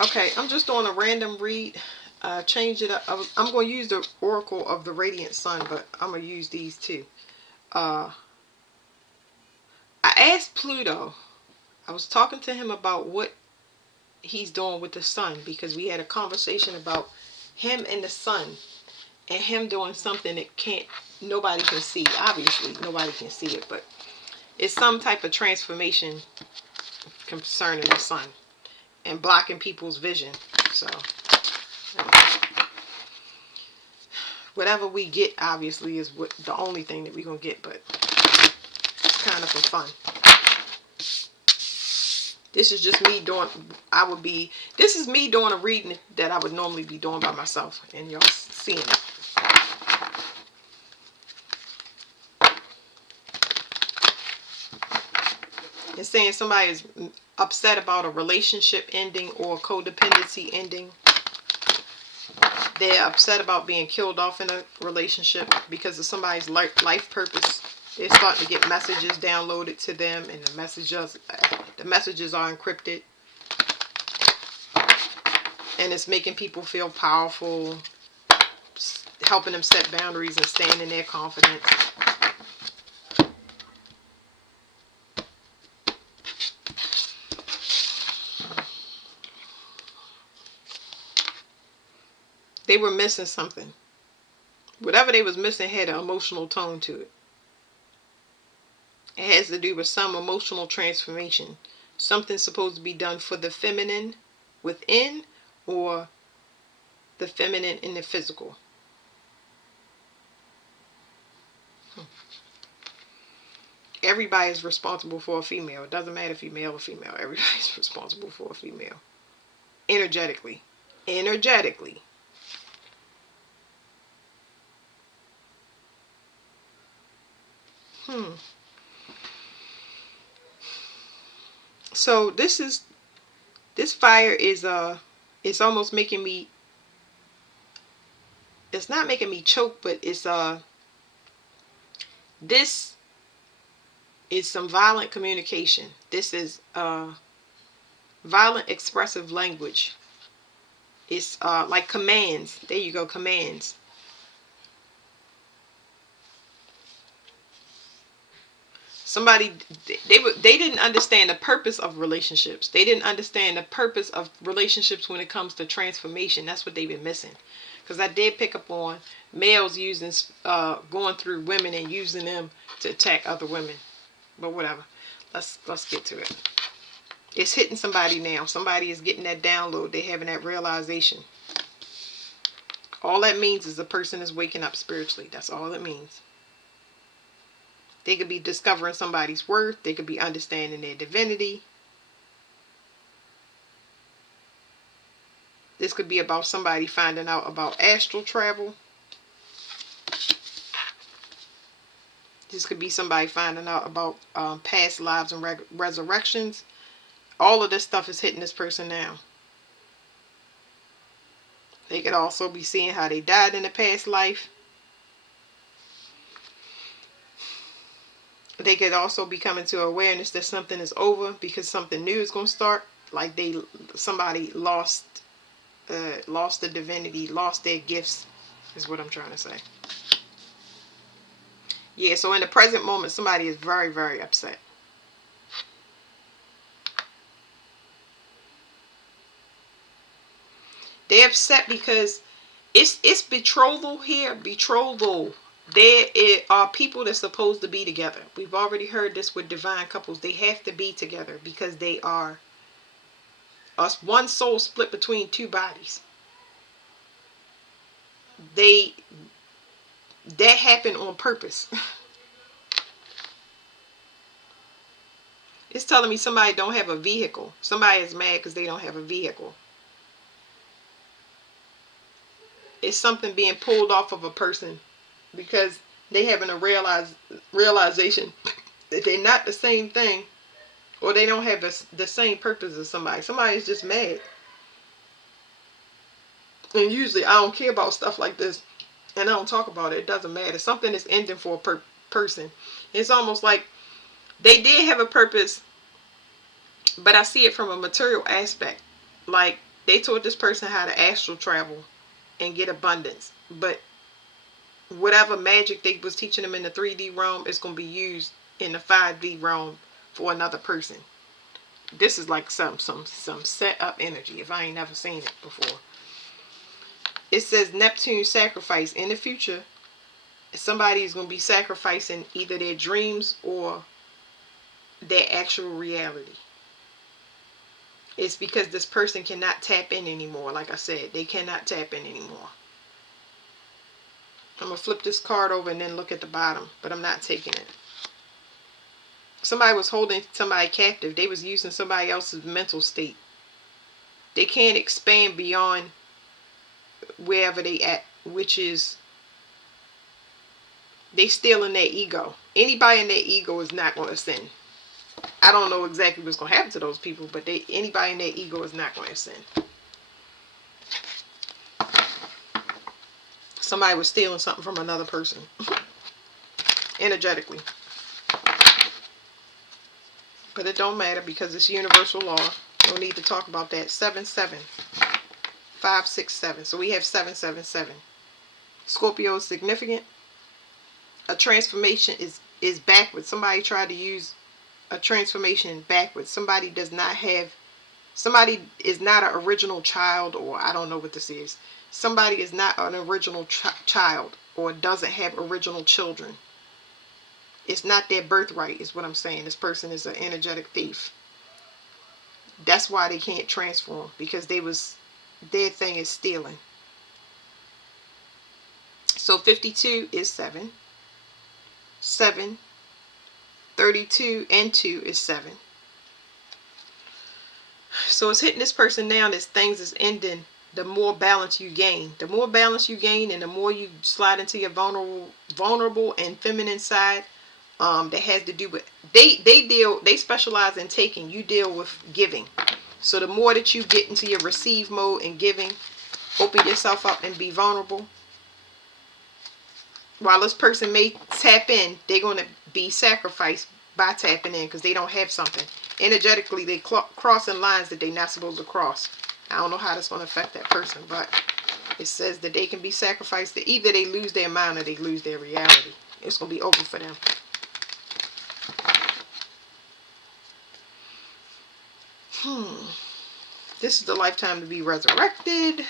Okay, I'm just doing a random read. Change it up. I'm going to use the Oracle of the Radiant Sun, but I'm going to use these too. Uh, I asked Pluto. I was talking to him about what he's doing with the sun, because we had a conversation about him and the sun, and him doing something that nobody can see. Obviously, nobody can see it, but it's some type of transformation concerning the sun and blocking people's vision. So whatever we get, obviously, is what the only thing that we're gonna get, but it's kind of for fun. This is just me doing. This is me doing a reading that I would normally be doing by myself, and y'all seeing it. It's saying somebody is upset about a relationship ending or codependency ending. They're upset about being killed off in a relationship because of somebody's life purpose. They're starting to get messages downloaded to them, and the messages are encrypted, and it's making people feel powerful, helping them set boundaries and stand in their confidence. They were missing something. Whatever they was missing had an emotional tone to it. It has to do with some emotional transformation. Something's supposed to be done for the feminine within, or the feminine in the physical. Everybody's responsible for a female. It doesn't matter if you're male or female. Everybody's responsible for a female. Energetically. Energetically. So this fire is it's almost making me, it's not making me choke, but it's this is some violent communication. This is violent expressive language. It's like commands. There you go, commands. Somebody, they didn't understand the purpose of relationships. They didn't understand the purpose of relationships when it comes to transformation. That's what they've been missing. Because I did pick up on males using going through women and using them to attack other women. But whatever. Let's get to it. It's hitting somebody now. Somebody is getting that download. They're having that realization. All that means is a person is waking up spiritually. That's all it means. They could be discovering somebody's worth. They could be understanding their divinity. This could be about somebody finding out about astral travel. This could be somebody finding out about past lives and resurrections. All of this stuff is hitting this person now. They could also be seeing how they died in a past life. They could also be coming to awareness that something is over because something new is going to start. Like somebody lost the divinity, lost their gifts, is what I'm trying to say. Yeah, so in the present moment, somebody is very, very upset. They're upset because it's betrothal here. Betrothal. There are people that's supposed to be together. We've already heard this with divine couples. They have to be together because they are one soul split between two bodies. That happened on purpose. It's telling me somebody don't have a vehicle. Somebody is mad because they don't have a vehicle. It's something being pulled off of a person because they having a realization that they're not the same thing, or they don't have the same purpose as somebody. Somebody is just mad. And usually I don't care about stuff like this, and I don't talk about it. It doesn't matter. Something is ending for a person. It's almost like they did have a purpose, but I see it from a material aspect. Like They taught this person how to astral travel and get abundance. But whatever magic they was teaching them in the 3D realm is going to be used in the 5D realm for another person. This is like some set up energy if I ain't never seen it before. It says Neptune sacrifice. In the future, somebody is going to be sacrificing either their dreams or their actual reality. It's because this person cannot tap in anymore. Like I said, they cannot tap in anymore. I'm going to flip this card over and then look at the bottom, but I'm not taking it. Somebody was holding somebody captive. They was using somebody else's mental state. They can't expand beyond wherever they at, which is they still in their ego. Anybody in their ego is not going to ascend. I don't know exactly what's going to happen to those people, but anybody in their ego is not going to ascend. Somebody was stealing something from another person. Energetically. But it don't matter because it's universal law. No need to talk about that. 7-7. 5-6-7. So we have 7-7-7. Scorpio is significant. A transformation is backwards. Somebody tried to use a transformation backwards. Somebody is not an original child, or I don't know what this is. Somebody is not an original child or doesn't have original children. It's not their birthright is what I'm saying. This person is an energetic thief. That's why they can't transform, because their thing is stealing. So 52 is 7. 7. 32 and 2 is 7. So it's hitting this person now that things is ending. The more balance you gain. The more balance you gain and the more you slide into your vulnerable and feminine side, that has to do with, they specialize in taking. You deal with giving. So the more that you get into your receive mode and giving, open yourself up and be vulnerable. While this person may tap in, they're going to be sacrificed by tapping in because they don't have something. Energetically, they crossing lines that they're not supposed to cross. I don't know how that's going to affect that person, but it says that they can be sacrificed. That either they lose their mind or they lose their reality. It's going to be over for them. This is the lifetime to be resurrected.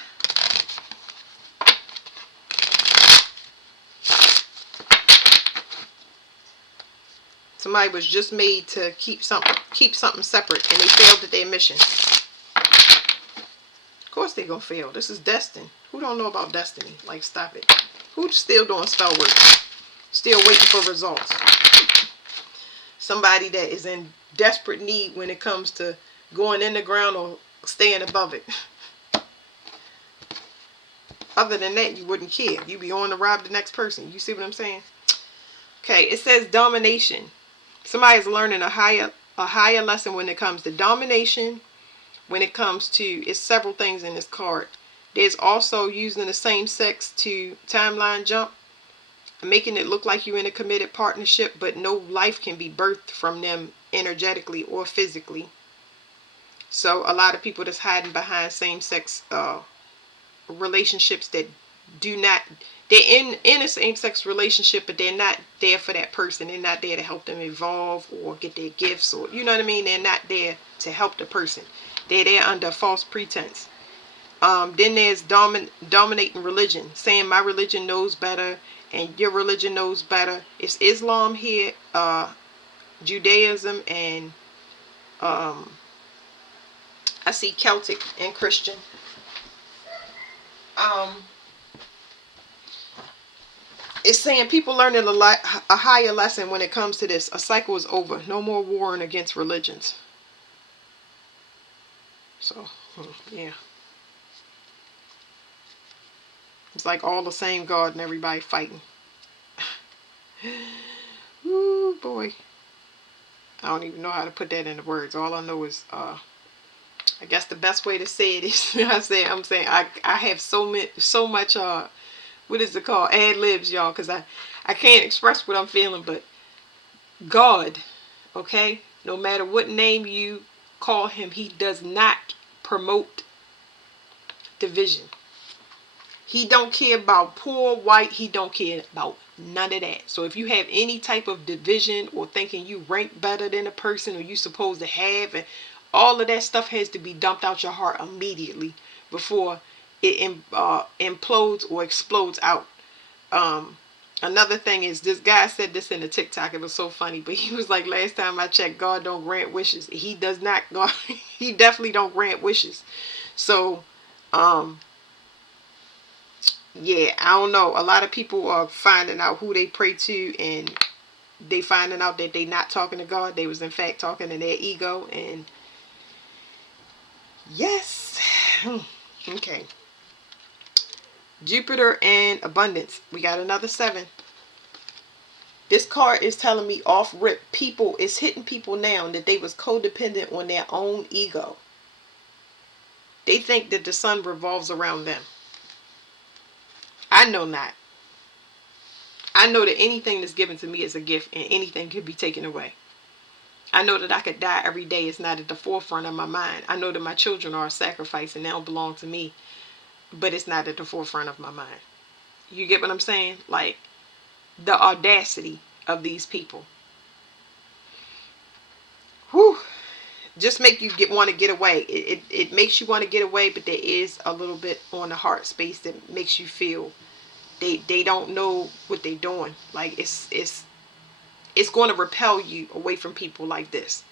Somebody was just made to keep something separate, and they failed at their mission. Of course they're going to fail. This is destined. Who don't know about destiny? Like, stop it. Who's still doing spell work? Still waiting for results. Somebody that is in desperate need when it comes to going in the ground or staying above it. Other than that, you wouldn't care. You'd be on to rob the next person. You see what I'm saying? Okay, it says domination. Somebody's learning a higher lesson when it comes to domination. When it comes to, it's several things in this card. There's also using the same sex to timeline jump, making it look like you're in a committed partnership, but no life can be birthed from them energetically or physically. So a lot of people that's hiding behind same-sex relationships that do not, they're in a same-sex relationship, but they're not there for that person. They're not there to help them evolve or get their gifts, or, you know what I mean? They're not there to help the person. They're there under false pretense. Then there's dominating religion, saying my religion knows better and your religion knows better. It's Islam here, Judaism, and I see Celtic and Christian. It's saying people learning a higher lesson when it comes to this. A cycle is over. No more warring against religions. So, yeah. It's like all the same God and everybody fighting. Ooh, boy. I don't even know how to put that into words. All I know is, I guess the best way to say it is, I'm saying I have so much, what is it called? Ad-libs, y'all, because I can't express what I'm feeling, but God, okay? No matter what name you call him, he does not promote division. He don't care about poor, white. He don't care about none of that. So if you have any type of division or thinking you rank better than a person or you supposed to have, and all of that stuff has to be dumped out your heart immediately before it implodes or explodes out. Another thing is, this guy said this in the TikTok. It was so funny, but he was like, last time I checked, God don't grant wishes. He does not. God, he definitely don't grant wishes. So, yeah, I don't know. A lot of people are finding out who they pray to, and they finding out that they not talking to God. They was in fact talking to their ego. And yes. Okay. Jupiter and abundance. We got another 7. This card is telling me off rip, people is hitting people now that they was codependent on their own ego. They think that the sun revolves around them. I know not. I know that anything that's given to me is a gift, and anything could be taken away. I know that I could die every day. It's not at the forefront of my mind. I know that my children are a sacrifice and they don't belong to me, but it's not at the forefront of my mind. You get what I'm saying? Like, the audacity of these people. Whew. Just make you want to get away. It makes you want to get away, but there is a little bit on the heart space that makes you feel they don't know what they're doing. Like, it's going to repel you away from people like this,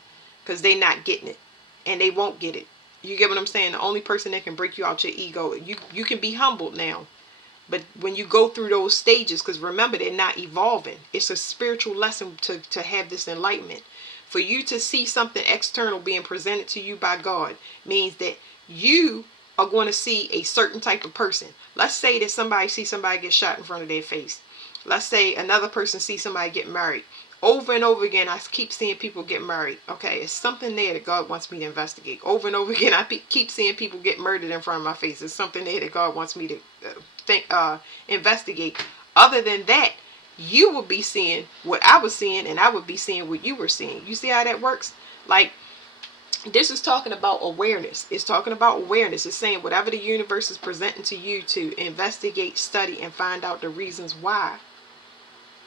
because they're not getting it, and they won't get it. You get what I'm saying? The only person that can break you out your ego, you can be humbled now, but when you go through those stages, because remember, they're not evolving. It's a spiritual lesson to have this enlightenment. For you to see something external being presented to you by God means that you are going to see a certain type of person. Let's say that somebody sees somebody get shot in front of their face. Let's say another person sees somebody get married. Over and over again, I keep seeing people get married. Okay, it's something there that God wants me to investigate. Over and over again, I keep seeing people get murdered in front of my face. It's something there that God wants me to investigate. Other than that, you will be seeing what I was seeing, and I would be seeing what you were seeing. You see how that works? Like, this is talking about awareness. It's talking about awareness. It's saying whatever the universe is presenting to you to investigate, study, and find out the reasons why.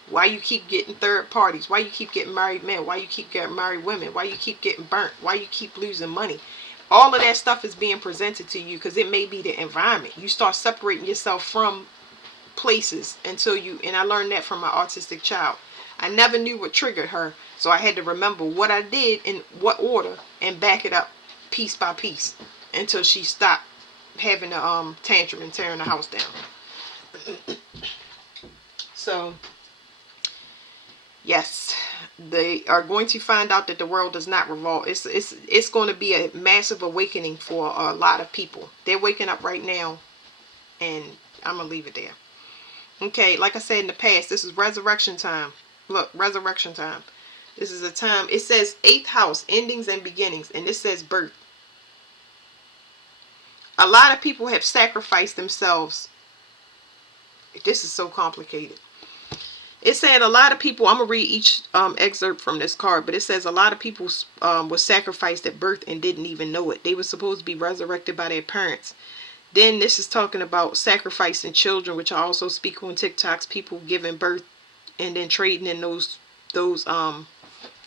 Why you keep getting third parties. Why you keep getting married men. Why you keep getting married women. Why you keep getting burnt. Why you keep losing money. All of that stuff is being presented to you because it may be the environment. You start separating yourself from places until you, and I learned that from my autistic child. I never knew what triggered her, so I had to remember what I did in what order and back it up piece by piece until she stopped having a tantrum and tearing the house down. So yes, they are going to find out that the world does not revolve. It's going to be a massive awakening for a lot of people. They're waking up right now, and I'm gonna leave it there. Okay, like I said in the past, this is resurrection time. Look, resurrection time. This is a time, it says 8th house, endings and beginnings, and this says birth. A lot of people have sacrificed themselves. This is so complicated. It's saying a lot of people, I'm going to read each excerpt from this card, but it says a lot of people were sacrificed at birth and didn't even know it. They were supposed to be resurrected by their parents. Then this is talking about sacrificing children, which I also speak on TikToks, people giving birth and then trading in those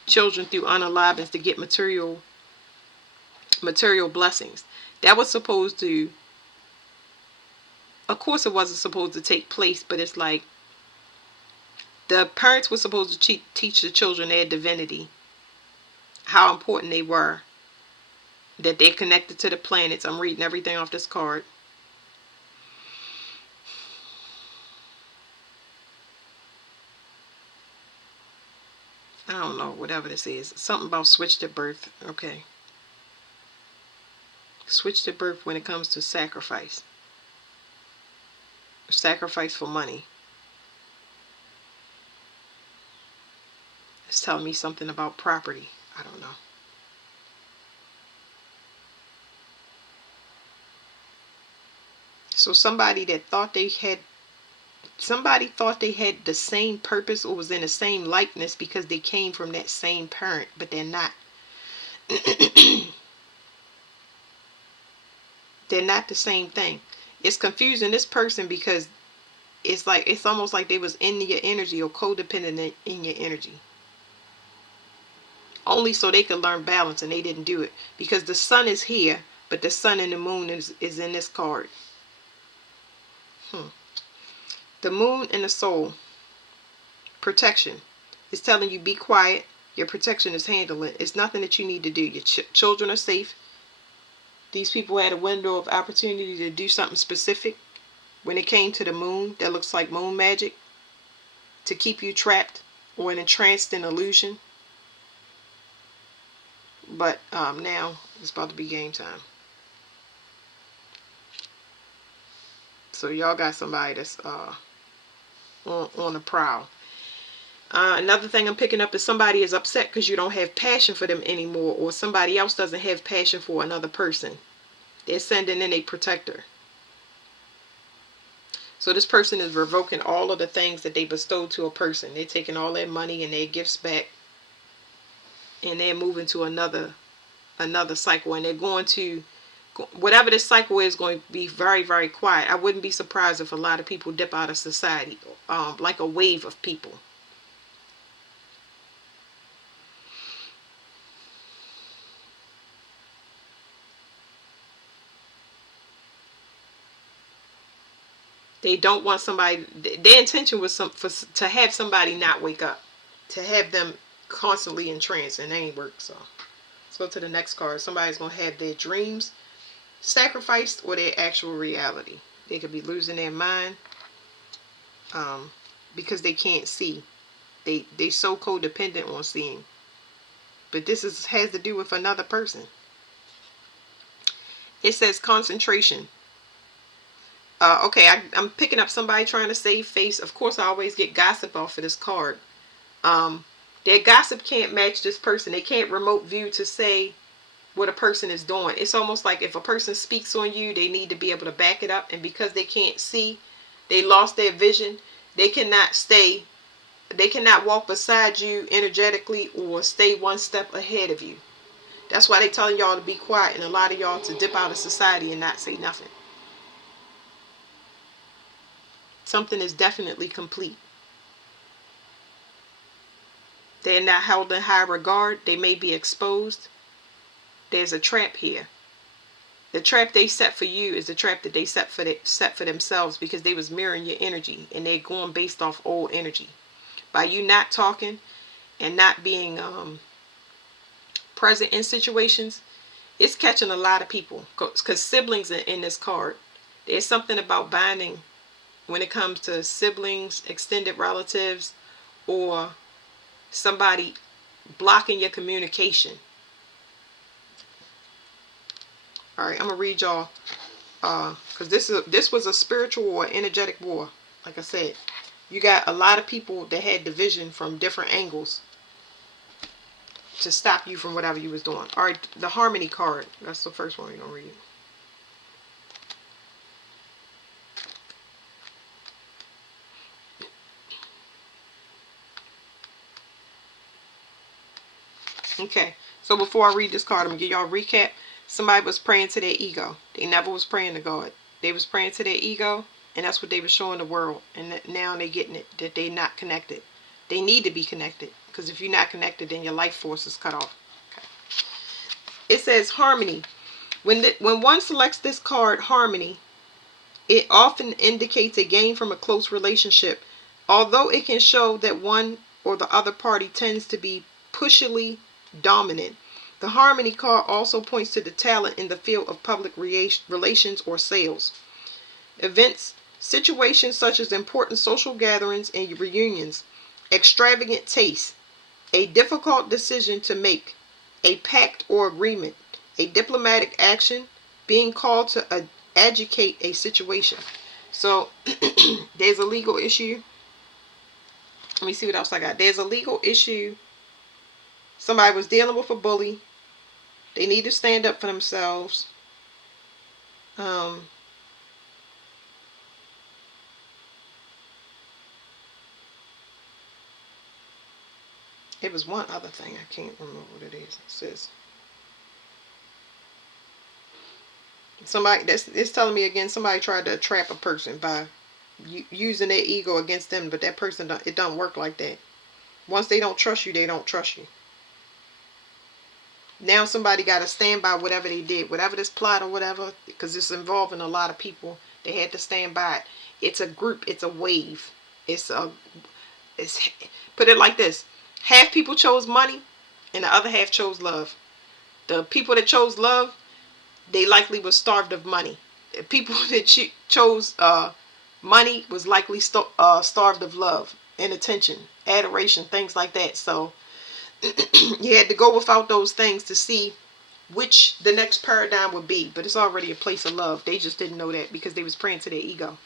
children through unalivings to get material blessings. That was supposed to, of course it wasn't supposed to take place, but it's like the parents were supposed to teach the children their divinity, how important they were, that they're connected to the planets. I'm reading everything off this card. I don't know, whatever this is. Something about switched at birth. Okay. Switched at birth when it comes to sacrifice. Sacrifice for money. It's telling me something about property. I don't know. So somebody thought they had the same purpose or was in the same likeness because they came from that same parent, but they're not. They're they're not the same thing. It's confusing this person because it's almost like they was in your energy or codependent in your energy. Only so they could learn balance, and they didn't do it. Because the sun is here, but the sun and the moon is in this card. The moon and the soul. Protection. It's telling you be quiet. Your protection is handling. It's nothing that you need to do. Your children are safe. These people had a window of opportunity to do something specific. When it came to the moon, that looks like moon magic. To keep you trapped or entranced in illusion. But now it's about to be game time. So y'all got somebody that's on the prowl. Another thing I'm picking up is somebody is upset because you don't have passion for them anymore, or somebody else doesn't have passion for another person. They're sending in a protector. So this person is revoking all of the things that they bestowed to a person. They're taking all their money and their gifts back, and they're moving to another cycle, and they're going to, whatever this cycle is, going to be very, very quiet. I wouldn't be surprised if a lot of people dip out of society, like a wave of people. They don't want somebody. Their intention was to have somebody not wake up, to have them constantly in trance, and it ain't work. So let's go to the next card. Somebody's gonna have their dreams sacrificed or their actual reality. They could be losing their mind because they can't see. They so codependent on seeing. But this has to do with another person. It says concentration. Okay, I'm picking up somebody trying to save face. Of course, I always get gossip off of this card. Their gossip can't match this person. They can't remote view to say what a person is doing. It's almost like if a person speaks on you, they need to be able to back it up. And because they can't see, they lost their vision. They cannot walk beside you energetically or stay one step ahead of you. That's why they're telling y'all to be quiet, and a lot of y'all to dip out of society and not say nothing. Something is definitely complete. They're not held in high regard. They may be exposed. There's a trap here. The trap they set for you is the trap that they set for themselves, because they was mirroring your energy, and they're going based off old energy. By you not talking and not being present in situations, it's catching a lot of people. Because siblings are in this card. There's something about binding when it comes to siblings, extended relatives, or somebody blocking your communication. All right, I'm gonna read y'all because this was a spiritual or energetic war. Like I said, you got a lot of people that had division from different angles to stop you from whatever you was doing. All right, the harmony card. That's the first one we're gonna read. Okay, so before I read this card, I'm gonna give y'all a recap. Somebody was praying to their ego. They never was praying to God. They was praying to their ego, and that's what they were showing the world. And now they're getting it, that they're not connected. They need to be connected, because if you're not connected, then your life force is cut off. Okay. It says harmony. When one selects this card, harmony, it often indicates a gain from a close relationship, although it can show that one or the other party tends to be pushily dominant. The harmony card also points to the talent in the field of public relations or sales. Events, situations such as important social gatherings and reunions, extravagant taste, a difficult decision to make, a pact or agreement, a diplomatic action, being called to educate a situation. So there's a legal issue. Let me see what else I got. There's a legal issue. Somebody was dealing with a bully. They need to stand up for themselves. It was one other thing. I can't remember what it is. It says Somebody, it's telling me again, somebody tried to trap a person by using their ego against them, but that person, it don't work like that. Once they don't trust you, they don't trust you. Now somebody got to stand by whatever they did, whatever this plot or whatever, because it's involving a lot of people. They had to stand by it. It's a group. It's a wave. It's put it like this: half people chose money, and the other half chose love. The people that chose love, they likely was starved of money. The people that chose money was likely starved of love and attention, adoration, things like that. So you had to go without those things to see which the next paradigm would be. But it's already a place of love. They just didn't know that because they was praying to their ego.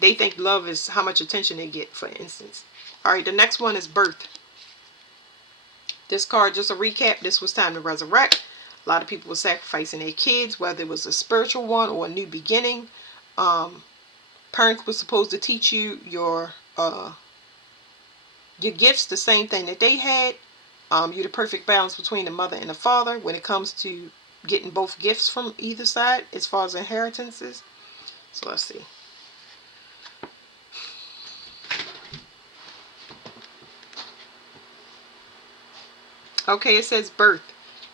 They think love is how much attention they get, for instance. All right, the next one is birth. This card, just a recap, this was time to resurrect. A lot of people were sacrificing their kids, whether it was a spiritual one or a new beginning. Parents were supposed to teach you your gifts, the same thing that they had. You're the perfect balance between the mother and the father when it comes to getting both gifts from either side as far as inheritances. So let's see. Okay, it says birth.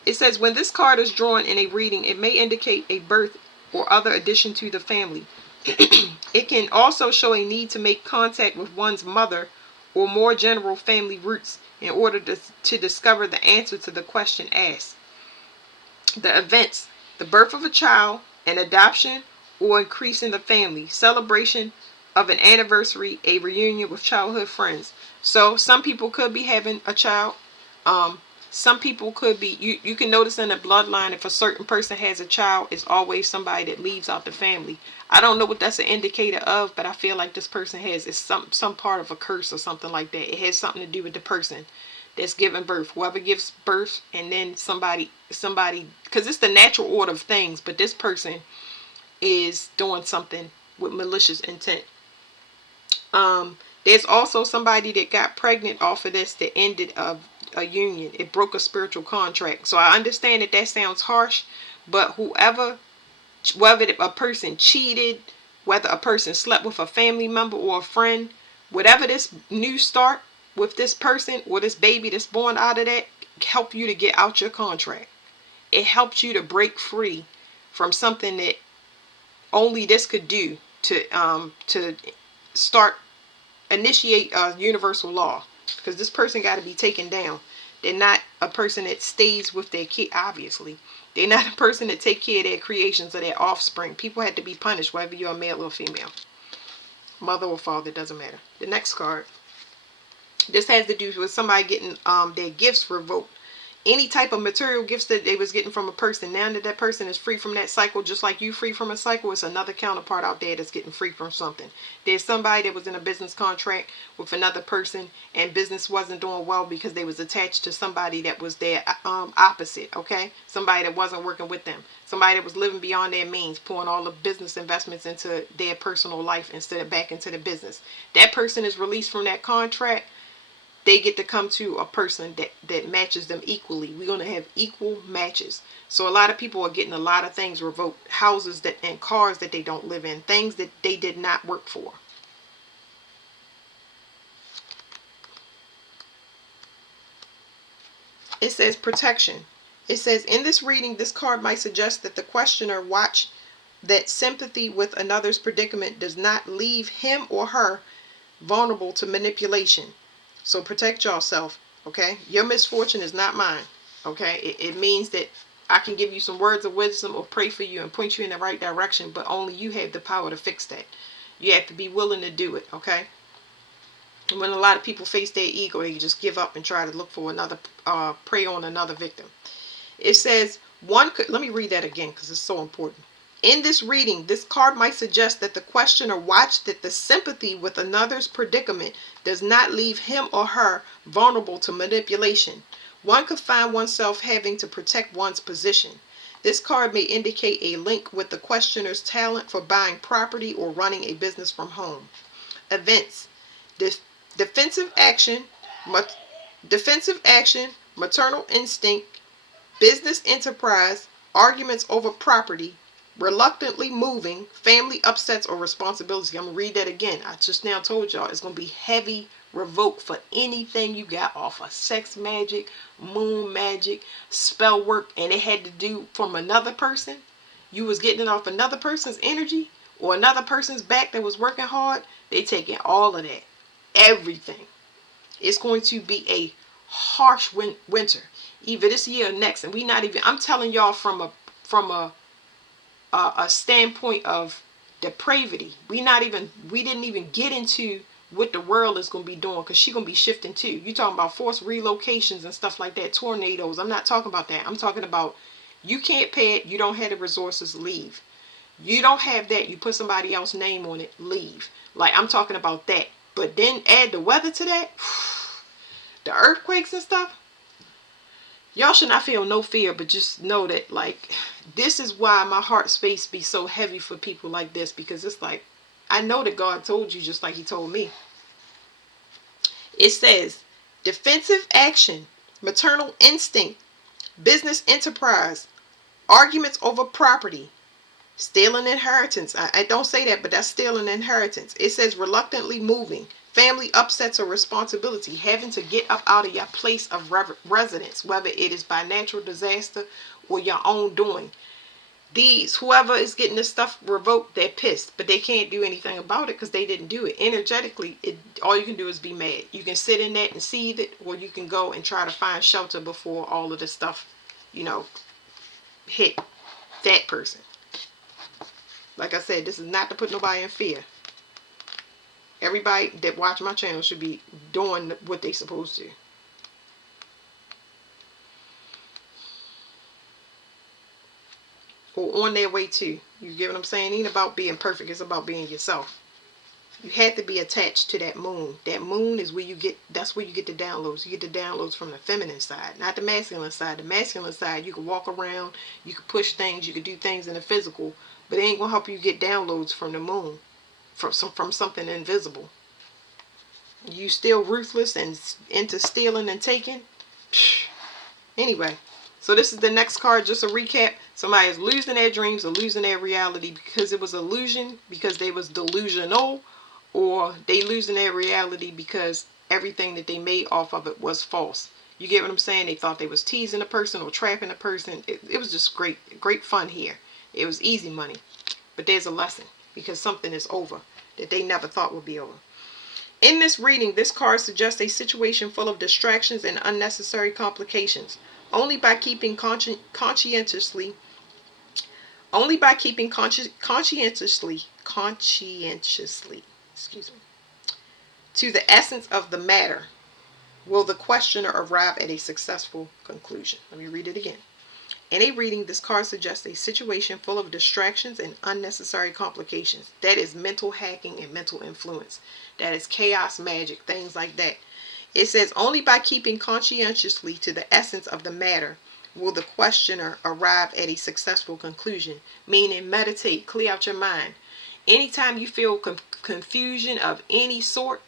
It says when this card is drawn in a reading, it may indicate a birth or other addition to the family. It can also show a need to make contact with one's mother or more general family roots in order to discover the answer to the question asked. The events: the birth of a child, an adoption, or increase in the family, celebration of an anniversary, a reunion with childhood friends. So some people could be having a child. Some people could be, you can notice in the bloodline, if a certain person has a child, it's always somebody that leaves out the family. I don't know what that's an indicator of, but I feel like this person it's some part of a curse or something like that. It has something to do with the person that's giving birth. Whoever gives birth, and then somebody, because it's the natural order of things, but this person is doing something with malicious intent. There's also somebody that got pregnant off of this that ended a union. It broke a spiritual contract. So I understand that sounds harsh, but whether a person cheated, whether a person slept with a family member or a friend, whatever this new start with this person or this baby that's born out of that, help you to get out your contract. It helps you to break free from something that only this could do to start initiate a universal law, because this person got to be taken down. They're not a person that stays with their kid. Obviously they're not a person that take care of their creations or their offspring. People had to be punished, whether you're a male or female, mother or father, doesn't matter. The next card, this has to do with somebody getting their gifts revoked. Any type of material gifts that they was getting from a person, now that that person is free from that cycle, just like you free from a cycle, it's another counterpart out there that's getting free from something. There's somebody that was in a business contract with another person, and business wasn't doing well because they was attached to somebody that was their opposite. Okay, somebody that wasn't working with them, somebody that was living beyond their means, pouring all the business investments into their personal life instead of back into the business. That person is released from that contract. They get to come to a person that matches them equally. We're going to have equal matches. So a lot of people are getting a lot of things revoked. Houses and cars that they don't live in. Things that they did not work for. It says protection. It says in this reading, this card might suggest that the questioner watch that sympathy with another's predicament does not leave him or her vulnerable to manipulation. So protect yourself, okay? Your misfortune is not mine, okay? It means that I can give you some words of wisdom or pray for you and point you in the right direction, but only you have the power to fix that. You have to be willing to do it, okay? And when a lot of people face their ego, they just give up and try to look for another, prey on another victim. It says, let me read that again because it's so important. In this reading, this card might suggest that the questioner watched that the sympathy with another's predicament does not leave him or her vulnerable to manipulation. One could find oneself having to protect one's position. This card may indicate a link with the questioner's talent for buying property or running a business from home. Events: defensive action, maternal instinct, business enterprise, arguments over property, reluctantly moving, family upsets or responsibility. I'm going to read that again. I just now told y'all it's going to be heavy revoke for anything you got off of sex magic, moon magic, spell work, and it had to do from another person. You was getting it off another person's energy or another person's back that was working hard. They taking all of that. Everything. It's going to be a harsh winter. Either this year or next. And we not even, I'm telling y'all from a standpoint of depravity. We didn't even get into what the world is going to be doing, because she's going to be shifting too. You talking about forced relocations and stuff like that, tornadoes. I'm not talking about that. I'm talking about you can't pay it, you don't have the resources, leave. You don't have that, you put somebody else's name on it, leave. Like, I'm talking about that. But then add the weather to that, the earthquakes and stuff. Y'all should not feel no fear, but just know that, like, this is why my heart space be so heavy for people like this, because it's like, I know that God told you just like he told me. It says, defensive action, maternal instinct, business enterprise, arguments over property, stealing inheritance. I don't say that, but that's stealing inheritance. It says reluctantly moving, family upsets or responsibility, having to get up out of your place of residence, whether it is by natural disaster or your own doing. Whoever is getting this stuff revoked, they're pissed, but they can't do anything about it because they didn't do it. Energetically, all you can do is be mad. You can sit in that and seethe it, or you can go and try to find shelter before all of this stuff, hit that person. Like I said, this is not to put nobody in fear. Everybody that watch my channel should be doing what they supposed to. Or on their way to. You get what I'm saying? It ain't about being perfect. It's about being yourself. You have to be attached to that moon. That moon is where that's where you get the downloads. You get the downloads from the feminine side, not the masculine side. The masculine side, you can walk around, you can push things, you can do things in the physical, but it ain't going to help you get downloads from the moon, from something invisible. You still ruthless and into stealing and taking? Anyway, so this is the next card, just a recap. Somebody is losing their dreams or losing their reality because it was illusion, because they was delusional, or they losing their reality because everything that they made off of it was false. You get what I'm saying? They thought they was teasing a person or trapping a person. It was just great fun here. It was easy money. But there's a lesson, because something is over that they never thought would be over. In this reading, this card suggests a situation full of distractions and unnecessary complications. Only by keeping conscientiously to the essence of the matter will the questioner arrive at a successful conclusion. Let me read it again. In a reading, this card suggests a situation full of distractions and unnecessary complications. That is mental hacking and mental influence. That is chaos magic, things like that. It says, only by keeping conscientiously to the essence of the matter will the questioner arrive at a successful conclusion. Meaning, meditate, clear out your mind. Anytime you feel confusion of any sort,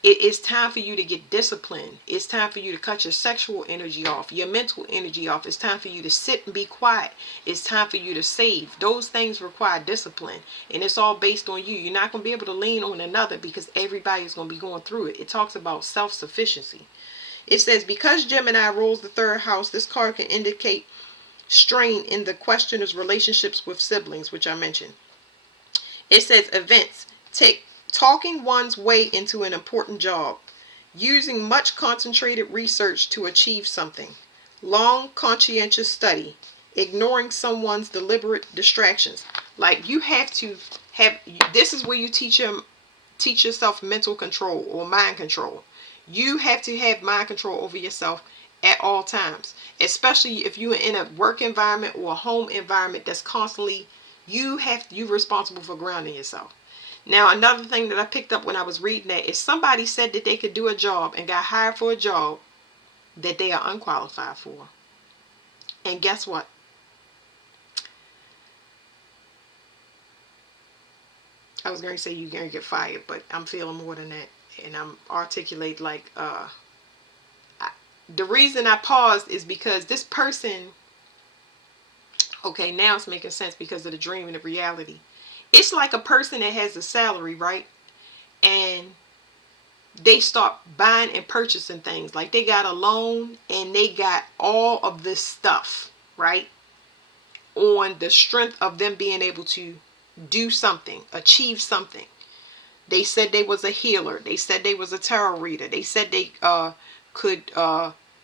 it is time for you to get disciplined. It's time for you to cut your sexual energy off, your mental energy off. It's time for you to sit and be quiet. It's time for you to save. Those things require discipline. And it's all based on you. You're not going to be able to lean on another, because everybody is going to be going through it. It talks about self-sufficiency. It says, because Gemini rules the third house, this card can indicate strain in the questioner's relationships with siblings, which I mentioned. It says, events. Talking one's way into an important job. Using much concentrated research to achieve something. Long conscientious study. Ignoring someone's deliberate distractions. Like, you have to have, this is where you teach yourself mental control or mind control. You have to have mind control over yourself at all times. Especially if you're in a work environment or a home environment that's constantly, you're responsible for grounding yourself. Now, another thing that I picked up when I was reading that is somebody said that they could do a job and got hired for a job that they are unqualified for. And guess what? I was going to say you're going to get fired, but I'm feeling more than that. And I'm articulate like, the reason I paused is because this person, Okay, now it's making sense because of the dream and the reality. It's like a person that has a salary, right? And they start buying and purchasing things. Like they got a loan and they got all of this stuff, right? On the strength of them being able to do something, achieve something. They said they was a healer. They said they was a tarot reader. They said they could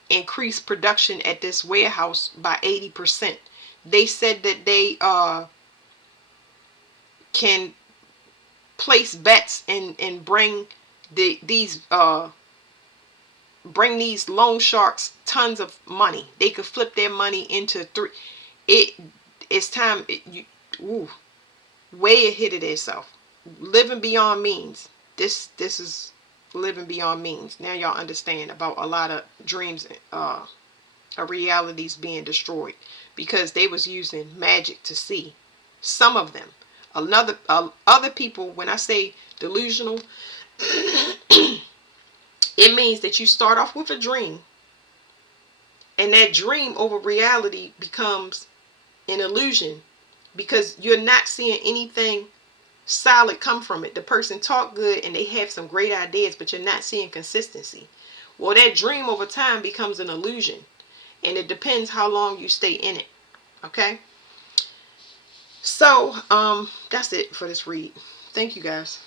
increase production at this warehouse by 80%. They said that they can place bets and bring bring these loan sharks tons of money. They could flip their money into three. It it's time. Way ahead of itself. Living beyond means. This is living beyond means. Now y'all understand about a lot of dreams, realities being destroyed because they was using magic to see. Some of them. Other people. When I say delusional, it means that you start off with a dream, and that dream over reality becomes an illusion because you're not seeing anything solid come from it. The person talk good and they have some great ideas, but you're not seeing consistency. Well, that dream over time becomes an illusion, and it depends how long you stay in it. Okay, so that's it for this read. Thank you guys.